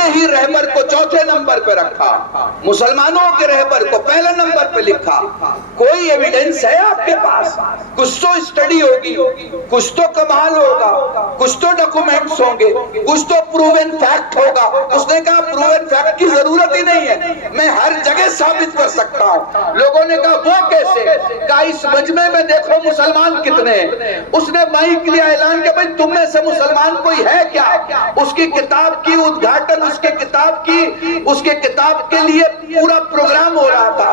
اپنے ہی رہبر کو چوتھے نمبر پہ رکھا، مسلمانوں کے رہبر کو پہلے نمبر پہ لکھا۔ کوئی ایویڈنس ہے آپ کے پاس؟ کچھ تو اسٹڈی ہوگی، کچھ تو کمال ہوگا، کچھ تو ڈاکومنٹس ہوں گے، کچھ تو پروون فیکٹ ہوگا۔ اس نے کہا پروون فیکٹ کی ضرورت ہی نہیں ہے، میں ہر جگہ ثابت کر سکتا ہوں۔ لوگوں نے کہا وہ کیسے؟ کہا اس مجمع میں دیکھو مسلمان کتنے ہیں۔ اس نے مائک لیا، اعلان کیا، بھئی تم میں سے مسلمان کوئی ہے کیا؟ اس کی کتاب کی ادگھاٹن، اس کے کتاب کے لیے پورا پروگرام ہو رہا تھا۔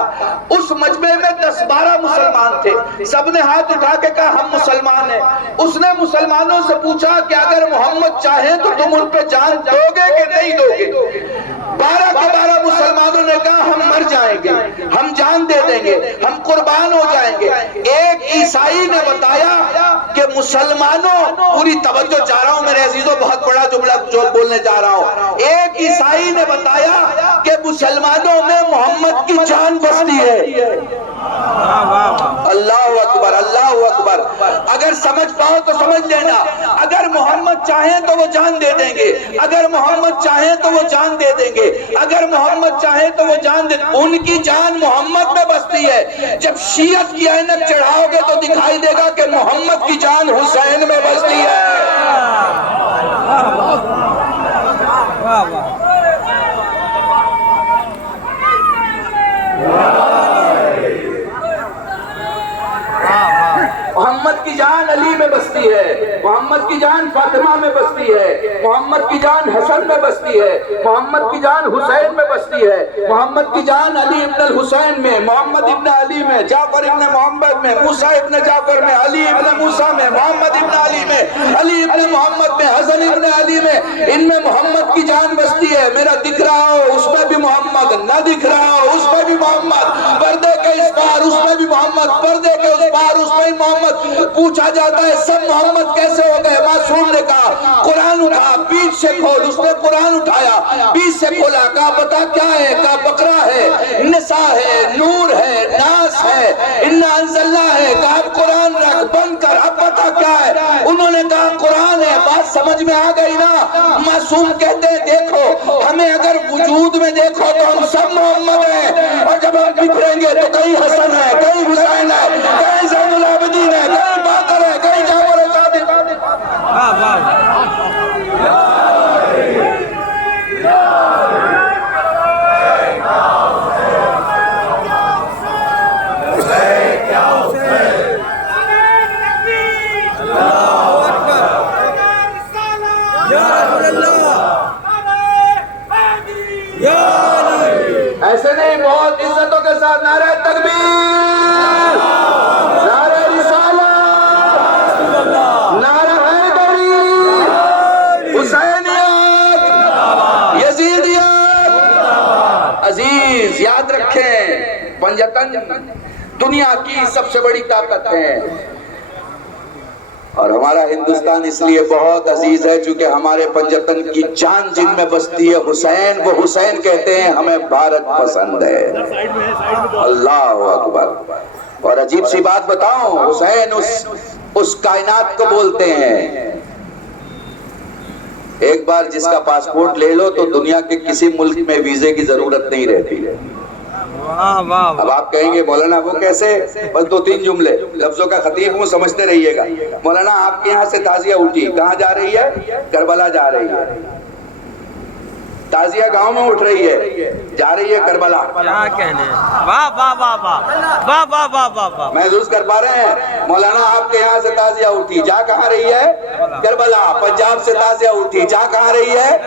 اس مجمع میں 10-12 مسلمان تھے، سب نے ہاتھ اٹھا کے کہا ہم مسلمان ہیں۔ اس نے مسلمانوں سے پوچھا کہ اگر محمد چاہیں تو تم ان پہ جان دو گے کہ نہیں دو گے؟ 12 کے 12 مسلمانوں نے کہا ہم مر جائیں گے، ہم جان دے دیں گے، ہم قربان ہو جائیں گے۔ ایک عیسائی نے بتایا کہ مسلمانوں، پوری توجہ چاہ رہا ہوں میرے عزیزوں، بہت بڑا جملہ جو بولنے جا رہا ہوں۔ ایک عیسائی نے بتایا کہ مسلمانوں میں محمد کی جان بستی ہے۔ اللہ اکبر، اللہ اکبر۔ اگر سمجھ پاؤ تو سمجھ لینا، اگر محمد چاہیں تو وہ جان دے دیں گے، اگر محمد چاہیں تو وہ جان دے دیں گے، اگر محمد چاہیں تو وہ جان دے دیں گے۔ ان کی جان محمد میں بستی ہے۔ جب شیعت کی عینک چڑھاؤ گے تو دکھائی دے گا کہ محمد کی جان حسین میں بستی ہے۔ محمد کی جان علی میں بستی ہے، محمد کی جان فاطمہ میں بستی ہے، محمد کی جان حسن میں بستی ہے، محمد کی جان حسین میں بستی ہے، محمد کی جان علی ابن الحسین میں، محمد ابن علی میں، جعفر ابن محمد میں، موسیٰ ابن جعفر میں، علی ابن موسیٰ میں، محمد ابن علی میں، علی ابن محمد میں، حسن ابن علی میں، ان میں محمد کی جان بستی ہے۔ میرا دکھ رہا ہو اس میں بھی محمد، نہ دکھ رہا ہو اس میں بھی محمد، پردے کے اس پار اس میں بھی محمد، پردے کے اس پار اس میں بھی محمد۔ پوچھا جاتا ہے سب محمد کیسے ہو گئے؟ معصوم نے کہا قرآن اٹھا، بیچ سے کھول۔ اس نے قرآن اٹھایا، بیچ سے کھولا، کہا بتا کیا ہے؟ کہا بقرہ ہے، نساء ہے، نور ہے، ناس ہے، انا انزلنا ہے۔ کہا قرآن رکھ، بند کر، اب بتا کیا ہے؟ انہوں نے کہا قرآن ہے۔ بات سمجھ میں آ گئی نا؟ معصوم کہتے ہیں دیکھو ہمیں اگر وجود میں دیکھو تو ہم سب محمد ہیں، اور جب ہم بکھریں گے تو کہیں حسن ہے، کہیں حسین ہے، کہیں زین العابدین ہے، کہیں باقر ہے، کہیں جعفر صادق۔ ایسے نہیں، بہت عزتوں کے ساتھ نعرہ تکبیر، نعرہ رسالت، نعرہ حیدری، حسینیت، یزیدیت۔ عزیز یاد رکھیں پنجتن دنیا کی سب سے بڑی طاقت ہے، اور ہمارا ہندوستان اس لیے بہت عزیز ہے چونکہ ہمارے پنجتن کی جان جن میں بستی ہے حسین، وہ حسین کہتے ہیں ہمیں بھارت پسند ہے۔ اللہ اکبر۔ اور عجیب سی بات بتاؤں، حسین اس کائنات کو بولتے ہیں، ایک بار جس کا پاسپورٹ لے لو تو دنیا کے کسی ملک میں ویزے کی ضرورت نہیں رہتی ہے۔ اب آپ کہیں گے مولانا وہ کیسے؟ بس 2-3 جملے، لفظوں کا خطیب ہوں سمجھتے رہیے گا۔ مولانا آپ کے یہاں سے تعزیہ اٹھی، کہاں جا رہی ہے؟ کربلا جا رہی ہے۔ تعزیہ گاؤں میں اٹھ رہی ہے، جا رہی ہے کربلا۔ کیا کہنے، واہ واہ واہ واہ واہ واہ واہ واہ واہ۔ محسوس کر پا رہے ہیں؟ مولانا آپ کے یہاں سے تعزیہ اٹھی، جا کہاں رہی ہے؟ کربلا۔ پنجاب سے تعزیہ اٹھی، جا کہاں رہی ہے؟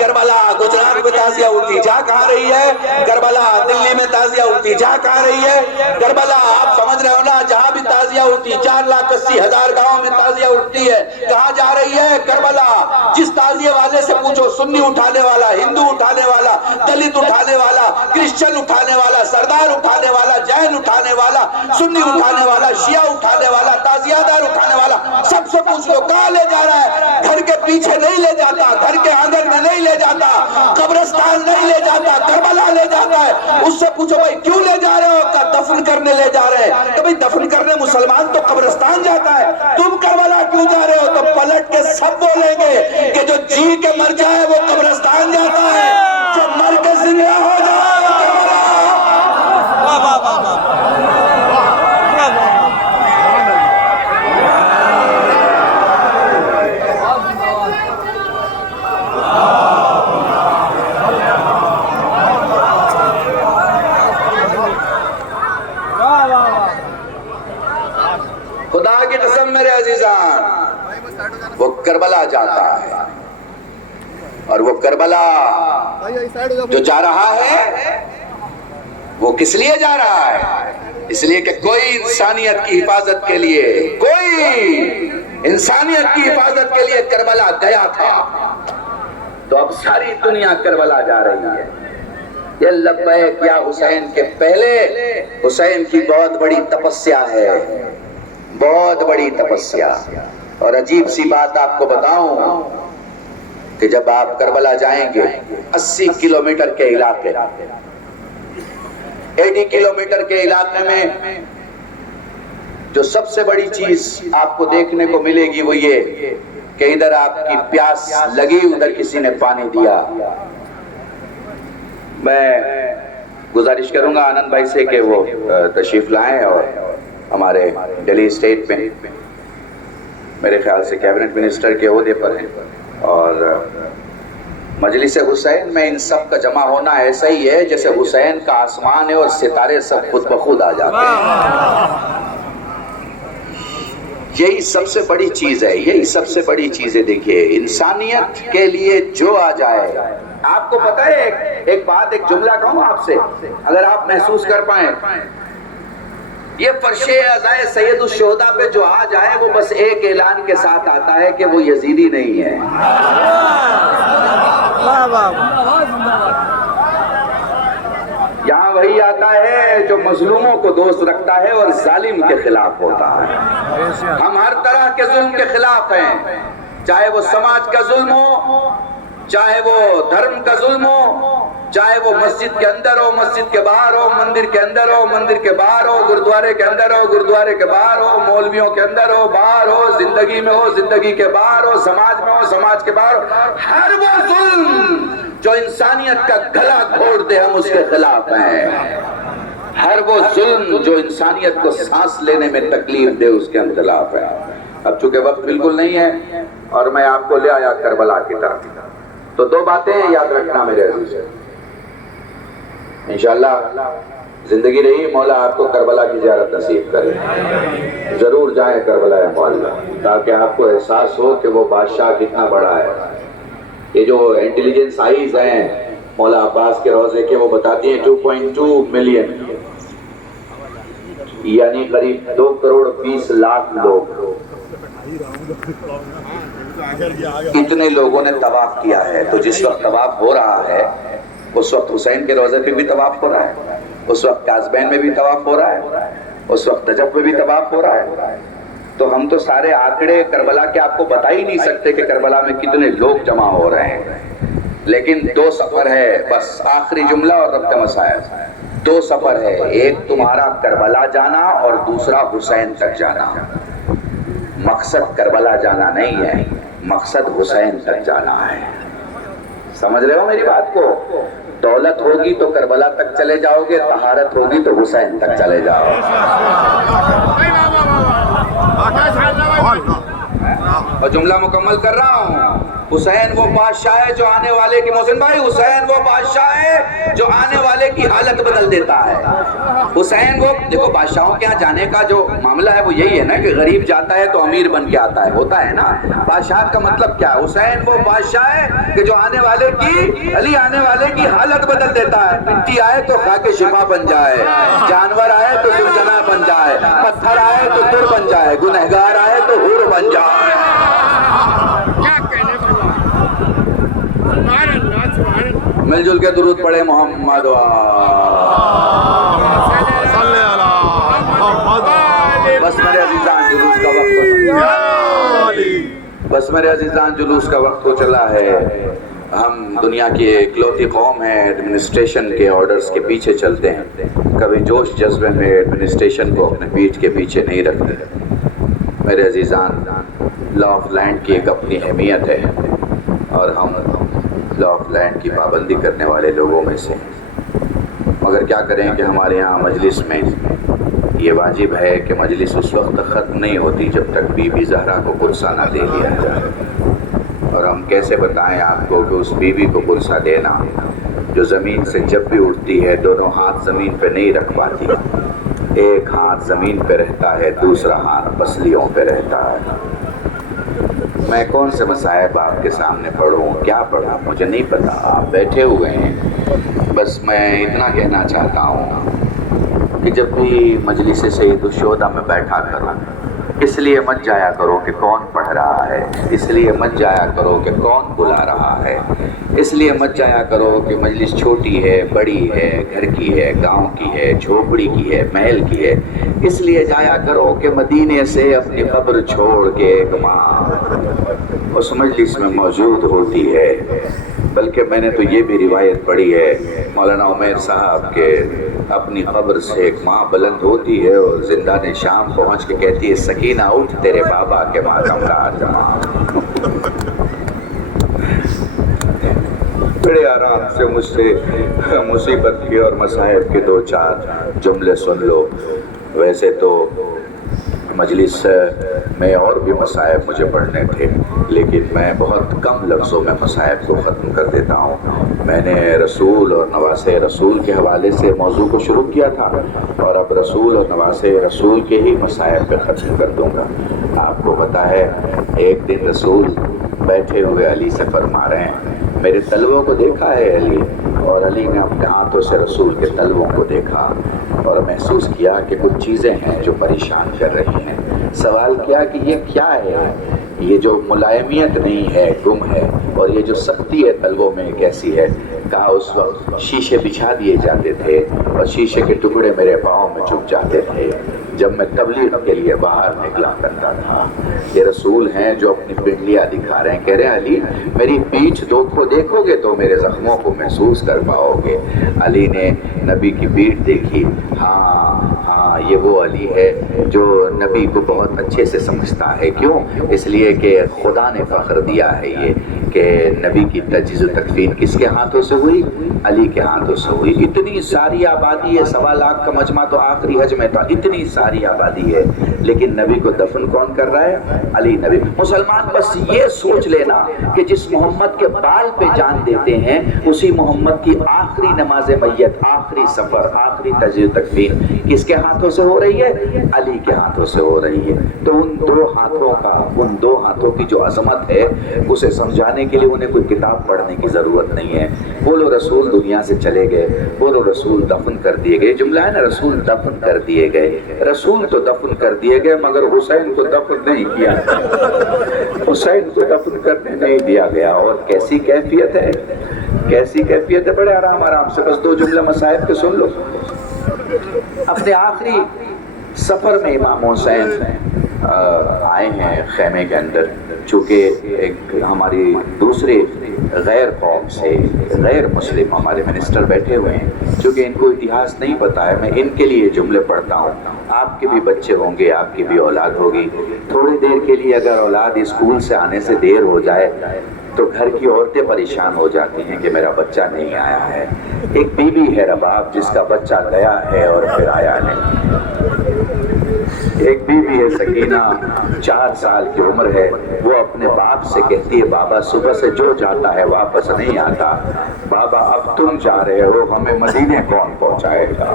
کربلا۔ گجرات میں تعزیہ اٹھی، جا کہاں رہی ہے؟ کربلا۔ دلی میں تعزیہ اٹھی، جا کہاں رہی ہے؟ کربلا۔ آپ سمجھ رہے ہو نا، جہاں بھی تعزیہ اٹھی، 4,80,000 گاؤں میں تعزیہ اٹھتی ہے، کہاں جا رہی ہے؟ کربلا۔ جس تعزیے والے سے پوچھو، سنی اٹھانے والا، ہندو اٹھانے والا، دلت اٹھانے والا، کرسچن اٹھانے والا، سردار اٹھانے والا، جین اٹھانے والا، سنی اٹھانے والا، شیعہ اٹھانے والا، تعزیہ دار اٹھانے والا، سب سے پوچھ لو کہاں لے جا رہا ہے؟ گھر کے پیچھے نہیں لے جاتا، گھر کے آنگن میں نہیں لے جاتا، قبرستان نہیں لے جاتا، کربلا لے جاتا ہے۔ اس سے پوچھو بھائی کیوں لے جا رہے ہو؟ کہ دفن کرنے لے جا رہے ہیں۔ کہ بھائی دفن کرنے مسلمان تو قبرستان جاتا ہے، تم کربلا کیوں جا رہے ہو؟ تو پلٹ کے سب بولیں گے کہ جو جی کے مر جائے وہ قبرستان جاتا ہے۔ کربلا جاتا ہے، اور وہ کربلا جو جا رہا ہے وہ کس لیے جا رہا ہے؟ اس لیے کہ کوئی انسانیت کی حفاظت کے لیے، کوئی انسانیت کی حفاظت کے لیے کربلا گیا تھا، تو اب ساری دنیا کربلا جا رہی ہے۔ یہ لبیک یا حسین کے پہلے حسین کی بہت بڑی تپسیا ہے، بہت بڑی تپسیا۔ اور عجیب سی بات آپ کو بتاؤں کہ جب آپ کربلا جائیں گے 80 کلومیٹر کے علاقے، 80 کلومیٹر کے علاقے میں جو سب سے بڑی چیز آپ کو دیکھنے کو ملے گی وہ یہ کہ ادھر آپ کی پیاس لگی، ادھر کسی نے پانی دیا۔ میں گزارش کروں گا آنند بھائی سے کہ وہ تشریف لائیں اور ہمارے دہلی اسٹیٹ میں میرے خیال سے کیبنٹ منسٹر کے عہدے پر ہیں، اور مجلس حسین میں ان سب کا جمع ہونا ایسا ہی ہے جیسے حسین کا آسمان ہے اور ستارے سب خود بخود آ جاتے ہیں۔ یہی سب سے بڑی چیز ہے، یہی سب سے بڑی چیز ہے۔ دیکھیے انسانیت کے لیے جو آ جائے، آپ کو پتہ ہے ایک بات، ایک جملہ کہوں آپ سے، اگر آپ محسوس کر پائیں، یہ فرش عزائے سید الشہداء پہ جو آ جائے وہ بس ایک اعلان کے ساتھ آتا ہے کہ وہ یزیدی نہیں ہے۔ یہاں وہی آتا ہے جو مظلوموں کو دوست رکھتا ہے اور ظالم کے خلاف ہوتا ہے۔ ہم ہر طرح کے ظلم کے خلاف ہیں، چاہے وہ سماج کا ظلم ہو، چاہے وہ دھرم کا ظلم ہو، چاہے وہ مسجد کے اندر ہو، مسجد کے باہر ہو، مندر کے اندر ہو، مندر کے باہر ہو، گردوارے کے اندر ہو، گردوارے کے باہر ہو، مولویوں کے اندر ہو، باہر ہو، زندگی میں ہو، زندگی کے باہر ہو، سماج میں ہو، سماج کے باہر ہو، ہر وہ ظلم جو انسانیت کا گلا گھوڑ دے ہم اس کے خلاف ہیں۔ ہر وہ ظلم جو انسانیت کو سانس لینے میں تکلیف دے اس کے ہم خلاف ہیں۔ اب چونکہ وقت بالکل نہیں ہے اور میں آپ کو لے آیا کربلا کی طرف، تو دو باتیں یاد رکھنا میرے عزیز، انشاءاللہ زندگی رہی مولا آپ کو کربلا کی زیارت نصیب کرے، ضرور جائیں کربلا مولا، تاکہ آپ کو احساس ہو کہ وہ بادشاہ کتنا بڑا ہے۔ یہ جو انٹیلیجنس آئیز ہیں مولا عباس کے روزے کے، وہ بتاتی ہیں 2.2 ملین، یعنی قریب 2 کروڑ 20 لاکھ لوگ، اتنے لوگوں نے طواف کیا ہے۔ تو جس وقت طواف ہو رہا ہے اس وقت حسین کے روزے پہ بھی طواف ہو رہا ہے، اس وقت کاظمین میں بھی طواف ہو رہا ہے، اس وقت نجف میں بھی طواف ہو رہا ہے۔ تو ہم تو سارے آنکڑے کربلا کے آپ کو بتا ہی نہیں سکتے کہ کربلا میں کتنے لوگ جمع ہو رہے ہیں، لیکن 2 سفر ہے، بس آخری جملہ اور ربط مسائل، 2 سفر ہے، ایک تمہارا کربلا جانا اور دوسرا حسین تک جانا۔ مقصد کربلا جانا نہیں ہے، مقصد حسین تک جانا ہے۔ سمجھ رہے ہو میری بات کو؟ دولت ہوگی تو کربلا تک چلے جاؤ گے، طہارت ہوگی تو حسین تک چلے جاؤ۔ اور جملہ مکمل کر رہا ہوں، حسین وہ بادشاہ ہے جو آنے والے کی، محسن بھائی حسین وہ بادشاہ ہے جو آنے والے کی حالت بدل دیتا ہے۔ حسین وہ، دیکھو بادشاہوں کے ہاں جانے کا جو معاملہ ہے وہ یہی ہے نا کہ غریب جاتا ہے تو امیر بن کے آتا ہے، ہوتا ہے نا۔ بادشاہ کا مطلب کیا ہے؟ حسین وہ بادشاہ ہے کہ جو آنے والے کی، علی آنے والے کی حالت بدل دیتا ہے۔ مٹی آئے تو خاک شفا بن جائے، جانور آئے تو زنجنا بن جائے، پتھر آئے تو در بن جائے، گنہگار آئے تو حور بن جائے۔ مل جل کے درود پڑھے محمد بس میرے عزیزان جلوس کا وقت، بس میرے عزیزان جلوس کا وقت ہو چلا ہے۔ ہم دنیا کی اکلوتی قوم ہیں ایڈمنسٹریشن کے آرڈرز کے پیچھے چلتے ہیں، کبھی جوش جذبے میں ایڈمنسٹریشن کو اپنے پیٹھ کے پیچھے نہیں رکھتے۔ میرے عزیزان لا آف لینڈ کی ایک اپنی اہمیت ہے اور ہم لا آف لینڈ کی پابندی کرنے والے لوگوں میں سے، مگر کیا کریں کہ ہمارے یہاں مجلس میں یہ واجب ہے کہ مجلس اس وقت ختم نہیں ہوتی جب تک بی بی زہرا کو پرسہ نہ دے لیا جائے۔ اور ہم کیسے بتائیں آپ کو کہ اس بی بی کو پرسہ دینا جو زمین سے جب بھی اٹھتی ہے دونوں ہاتھ زمین پہ نہیں رکھ پاتی، ایک ہاتھ زمین پہ رہتا ہے، دوسرا ہاتھ پسلیوں پہ رہتا ہے۔ میں کون سے مصائب آپ کے سامنے پڑھوں، کیا پڑھوں، مجھے نہیں پتا، آپ بیٹھے ہوئے ہیں۔ بس میں اتنا کہنا چاہتا ہوں کہ جب بھی مجلس سید الشہداء میں بیٹھا کرو، اس لیے مت جایا کرو کہ کون پڑھ رہا ہے، اس لیے مت جایا کرو کہ کون بلا رہا ہے، اس لیے مت جایا کرو کہ مجلس چھوٹی ہے، بڑی ہے، گھر کی ہے، گاؤں کی ہے، جھوپڑی کی ہے، محل کی ہے، اس لیے جایا کرو کہ مدینے سے اپنی قبر چھوڑ کے ایک ماں اس مجلس میں موجود ہوتی ہے۔ بلکہ میں نے تو یہ بھی روایت پڑھی ہے مولانا عمیر صاحب کے اپنی قبر سے ایک ماں بلند ہوتی ہے اور زندان شام پہنچ کے کہتی ہے سکینہ اٹھ تیرے بابا کے ماتم رات جمع۔ بڑے آرام سے مجھ سے مصیبت کے اور مصائب کے دو چار جملے سن لو۔ ویسے تو مجلس میں اور بھی مصائب مجھے پڑھنے تھے، لیکن میں بہت کم لفظوں میں مصائب کو ختم کر دیتا ہوں۔ میں نے رسول اور نواسے رسول کے حوالے سے موضوع کو شروع کیا تھا، اور اب رسول اور نواسے رسول کے ہی مصائب پہ ختم کر دوں گا۔ آپ کو پتا ہے ایک دن رسول بیٹھے ہوئے علی سے فرما رہے ہیں، میرے تلووں کو دیکھا ہے علی، اور علی نے اپنے ہاتھوں سے رسول کے تلووں کو دیکھا اور محسوس کیا کہ کچھ چیزیں ہیں جو پریشان کر رہی ہیں۔ سوال کیا کہ یہ کیا ہے؟ یہ جو ملائمیت نہیں ہے گم ہے، اور یہ جو سختی ہے تلووں میں کیسی ہے؟ کہا اس وقت شیشے بچھا دیے جاتے تھے اور شیشے کے ٹکڑے میرے پاؤں میں چھپ جاتے تھے جب میں تبلیغ کے لیے باہر نکلا کرتا تھا۔ یہ رسول ہیں جو اپنی پنڈلیاں دکھا رہے ہیں، کہہ رہے ہیں علی میری پیٹھ کو دیکھو گے تو میرے زخموں کو محسوس کر پاؤ گے۔ علی نے نبی کی پیٹھ دیکھی، ہاں یہ وہ علی ہے جو نبی کو بہت اچھے سے سمجھتا ہے۔ کیوں؟ اس لیے کہ خدا نے فخر دیا ہے یہ کہ نبی کی تجہیز و تکفین کس کے ہاتھوں سے ہوئی؟ علی کے ہاتھوں سے ہوئی۔ اتنی ساری آبادی ہے، 1.25 لاکھ کا مجمع تو آخری حج میں تھا، اتنی ساری آبادی ہے، لیکن نبی کو دفن کون کر رہا ہے؟ علی نبی۔ مسلمان بس یہ سوچ لینا کہ جس محمد کے بال پہ جان دیتے ہیں اسی محمد کی آخری نماز میت، آخری سفر، آخری تجہیز و تکفین کس کے ہاتھوں سے ہو رہی ہے؟ علی کے ہاتھوں سے ہو رہی ہے۔ تو ان دو ہاتھوں کی جو عظمت ہے اسے سمجھانے کے لیے انہیں کوئی کتاب پڑھنے کی ضرورت نہیں ہے۔ بولو رسول دنیا سے چلے گئے، بولو رسول دفن کر دیے گئے۔ جملہ ہے نا رسول دفن کر دیے گئے۔ رسول تو دفن کر دیے گئے مگر حسین کو دفن نہیں کیا، حسین کو دفن کرنے نہیں دیا گیا۔ اور کیسی کیفیت ہے، کیسی کیفیت ہے۔ بڑے آرام سے بس 2 جملے مصائب کے سن لو۔ اپنے آخری سفر میں امام حسین آئے ہیں خیمے کے اندر، چونکہ ایک ہماری دوسرے غیر قوم سے غیر مسلم ہمارے منسٹر بیٹھے ہوئے ہیں، چونکہ ان کو اتہاس نہیں پتا ہے، میں ان کے لیے جملے پڑھتا ہوں۔ آپ کے بھی بچے ہوں گے، آپ کی بھی اولاد ہوگی، تھوڑی دیر کے لیے اگر اولاد اسکول سے آنے سے دیر ہو جائے تو گھر کی عورتیں پریشان ہو جاتی ہیں کہ میرا بچہ نہیں آیا ہے۔ ایک بیوی ہے رباب جس کا بچہ گیا ہے اور پھر آیا نہیں۔ ایک بیوی ہے سکینہ، 4 سال کی عمر ہے، وہ اپنے باپ سے کہتی ہے بابا صبح سے جو جاتا ہے واپس نہیں آتا، بابا اب تم جا رہے ہو، ہمیں مدینے کون پہنچائے گا؟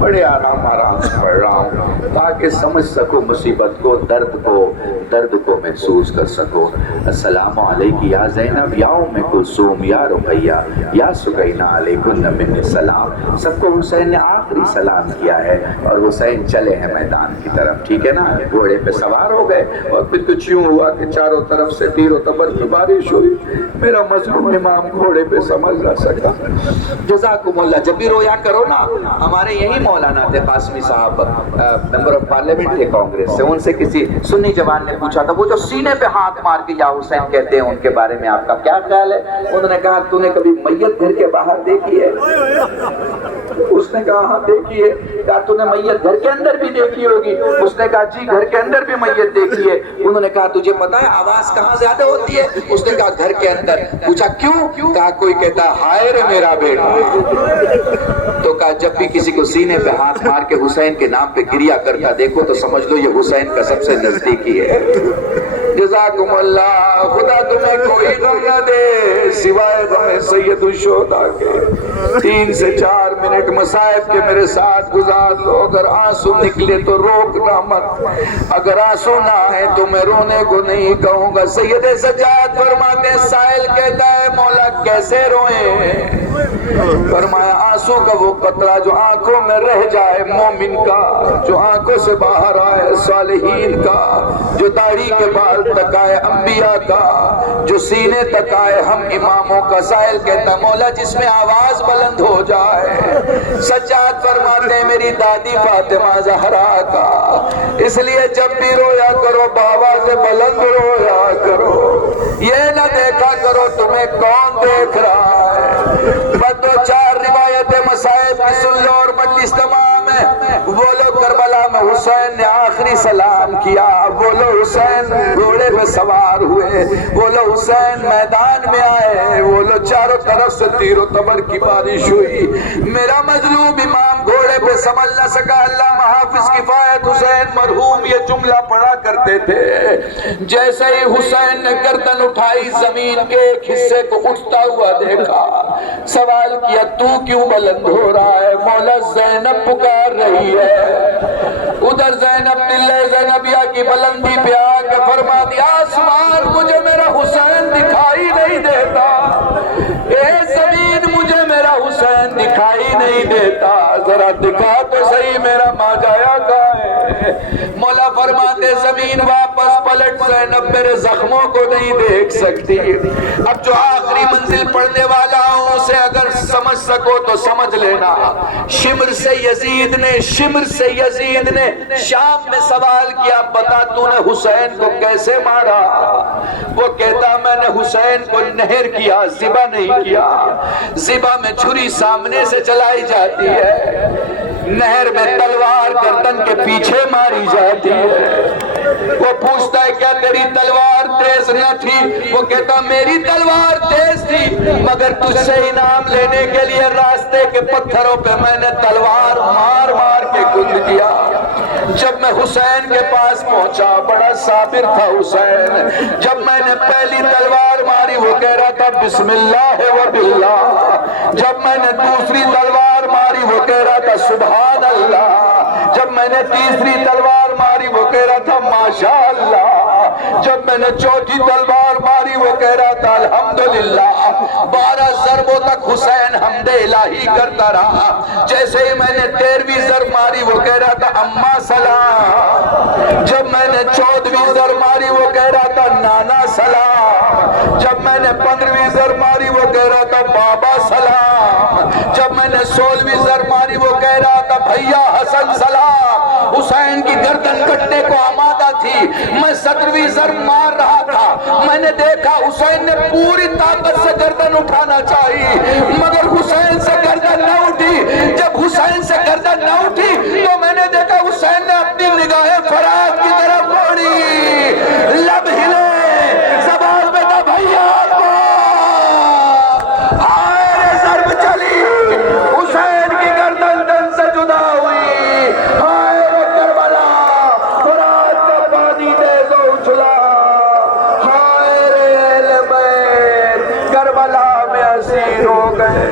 بڑے آرام سے پڑھ رہا ہوں تاکہ سمجھ سکو مصیبت کو، درد کو محسوس کر سکو۔ السلام علیکم یا زینب یا ام کلثوم یا رقیہ یا سکینہ علیکن من السلام۔ سب کو حسین نے آخری سلام کیا ہے اور حسین چلے ہیں میدان کی طرف، ٹھیک ہے نا؟ گھوڑے پہ سوار ہو گئے اور پھر کچھ یوں ہوا کہ چاروں طرف سے تیر و تبر کی بارش ہوئی۔ میرا مظلوم امام گھوڑے پہ سمجھ نہ سکا۔ جزاکم اللہ۔ جب بھی رویا کرو نا، ہمارے یہی مولانا تھے قاسمی صاحب، ممبر آف پارلیمنٹ تھے کانگریس سے، ان سے کسی سنی جوان نے پوچھا تھا وہ جو سینے پہ ہاتھ مار کے یا حسین کہتے ہیں ان کے بارے میں آپ کا کیا خیال ہے؟ انہوں نے کہا تو نے کبھی میت گھر کے باہر دیکھی ہے؟ اس نے کہا ہاں دیکھی ہے۔ کہا تو نے میت گھر کے اندر بھی دیکھی ہوگی؟ اس نے کہا جی گھر کے اندر بھی میت دیکھی ہے۔ انہوں نے کہا تجھے پتا ہے آواز کہاں زیادہ ہوتی ہے؟ اس نے کہا گھر کے اندر۔ پوچھا کیوں؟ کہا کوئی کہتا ہائے رے میرا بیٹا۔ تو کہا جب بھی کسی کو سینے پہ ہاتھ مار کے حسین کے نام پہ گریا کرتا دیکھو تو سمجھ لو یہ حسین کا سب سے نزدیکی ہے۔ جزاکم اللہ، خدا تمہیں کوئی غم نہ دے، سوائے غم سید الشہداء کے 3 سے 4 منٹ مصائب کے میرے ساتھ گزار لو. اگر آنسو نکلے تو روکنا مت, اگر آنسو نہ آئے تو میں رونے کو نہیں کہوں گا. سید سجاد فرماتے ہیں, سائل کہتا ہے مولا کیسے روئیں؟ فرمایا آنسو کا وہ قطرہ جو آنکھوں میں رہ جائے مومن کا, جو آنکھوں سے باہر آئے صالحین کا, جو داڑھی کے بال تک آئے انبیاء کا, جو سینے تک آئے ہم اماموں کا. سائل کہتا مولا جس میں آواز بلند ہو جائے. سجاد فرماتے ہیں میری دادی فاطمہ زہرا کا, اس لیے جب بھی رویا کرو بابا سے بلند رویا کرو, یہ نہ دیکھا کرو تمہیں کون دیکھ رہا ہے. بس 2-4 روایتیں مصائب کی سن لو اور مجلس تمام ہے. وہ لوگ کربلا میں حسین نے آخری سلام کیا, وہ لوگ حسین گھوڑے پہ سوار ہوئے, وہ لوگ حسین میدان میں آئے, وہ لوگ چاروں طرف سے تیر و تبر کی بارش ہوئی. میرا مظلوم امام گھوڑے پہ سنبھل نہ سکا. علامہ حافظ کفایت حسین مرحوم یہ جملہ پڑھا کرتے تھے, جیسے ہی حسین نے گردن اٹھائی زمین کے ایک حصے کو اٹھتا ہوا دیکھا, سوال کیا تو کیوں بلند ہو رہا ہے؟ مولا زینب پکار رہی ہے. ادھر زینب دلہ زینبیہ کی بلندی پہ آ کے فرما دیا آسمان مجھے میرا حسین دکھائی نہیں دیتا, اے زمین مجھے میرا حسین دکھائی نہیں دیتا, ذرا دکھا تو صحیح میرا ماجایا کہاں ہے؟ مولا فرماتے زمین واپس پلٹ, زینب میرے زخموں کو نہیں دیکھ سکتی. اب جو آخری منزل پڑھنے والا ہوں اسے اگر سمجھ سکو تو سمجھ لینا. شمر سے یزید نے شام میں سوال کیا بتا تو نے حسین کو کیسے مارا؟ وہ کہتا میں نے حسین کو نہر کیا, ذبح نہیں کیا. ذبح میں چھری سامنے سے چلائی جاتی ہے, نہر میں تلوار گردن کے پیچھے ماری جاتی ہے. وہ پوچھتا ہے کیا تیری تلوار تیز نہ تھی؟ وہ کہتا میری تلوار تیز تھی مگر تجھ سے انعام لینے کے لیے راستے کے پتھروں پہ میں نے تلوار مار مار کے گند دیا. جب میں حسین کے پاس پہنچا بڑا صابر تھا حسین. جب میں نے پہلی تلوار ماری وہ کہہ رہا تھا بسم اللہ و باللہ. جب میں نے دوسری تلوار ماری وہ کہہ رہا تھا سبحان اللہ. جب میں نے تیسری تلوار ماری وہ کہہ رہا تھا ماشاء اللہ. جب میں نے چوتھی تلوار ماری وہ کہہ رہا تھا الحمدللہ. 12 ضربوں تک حسین حمد الہی کرتا رہا. جیسے ہی میں نے 13ویں ضرب ماری وہ کہہ رہا تھا اما سلام. جب میں نے 14ویں ضرب ماری وہ کہہ رہا تھا نانا سلام. جب میں نے 15ویں ضرب ماری وہ کہہ رہا تھا بابا سلام. جب میں نے 16ویں ضرب ماری وہ کہہ رہا تھا بھیا حسن سلام. حسین کی گردن کٹنے کو آمادہ تھی, میں 17ویں ضرب مار رہا تھا. میں نے دیکھا حسین نے پوری طاقت سے گردن اٹھانا چاہی مگر حسین سے گردن نہ اٹھی. جب حسین سے گردن نہ اٹھی تو میں نے دیکھا حسین نے اپنی نگاہیں فرات کی طرف موڑی, لب ہلے, زبان میں تھا بھیا ضرب چلی, حسین کی گردن تن سے جدا ہوئی. ہائے کربلا فرات کا پانی تیز اچھلا. ہائے اہل بیت کربلا میں اسیر ہو گئے.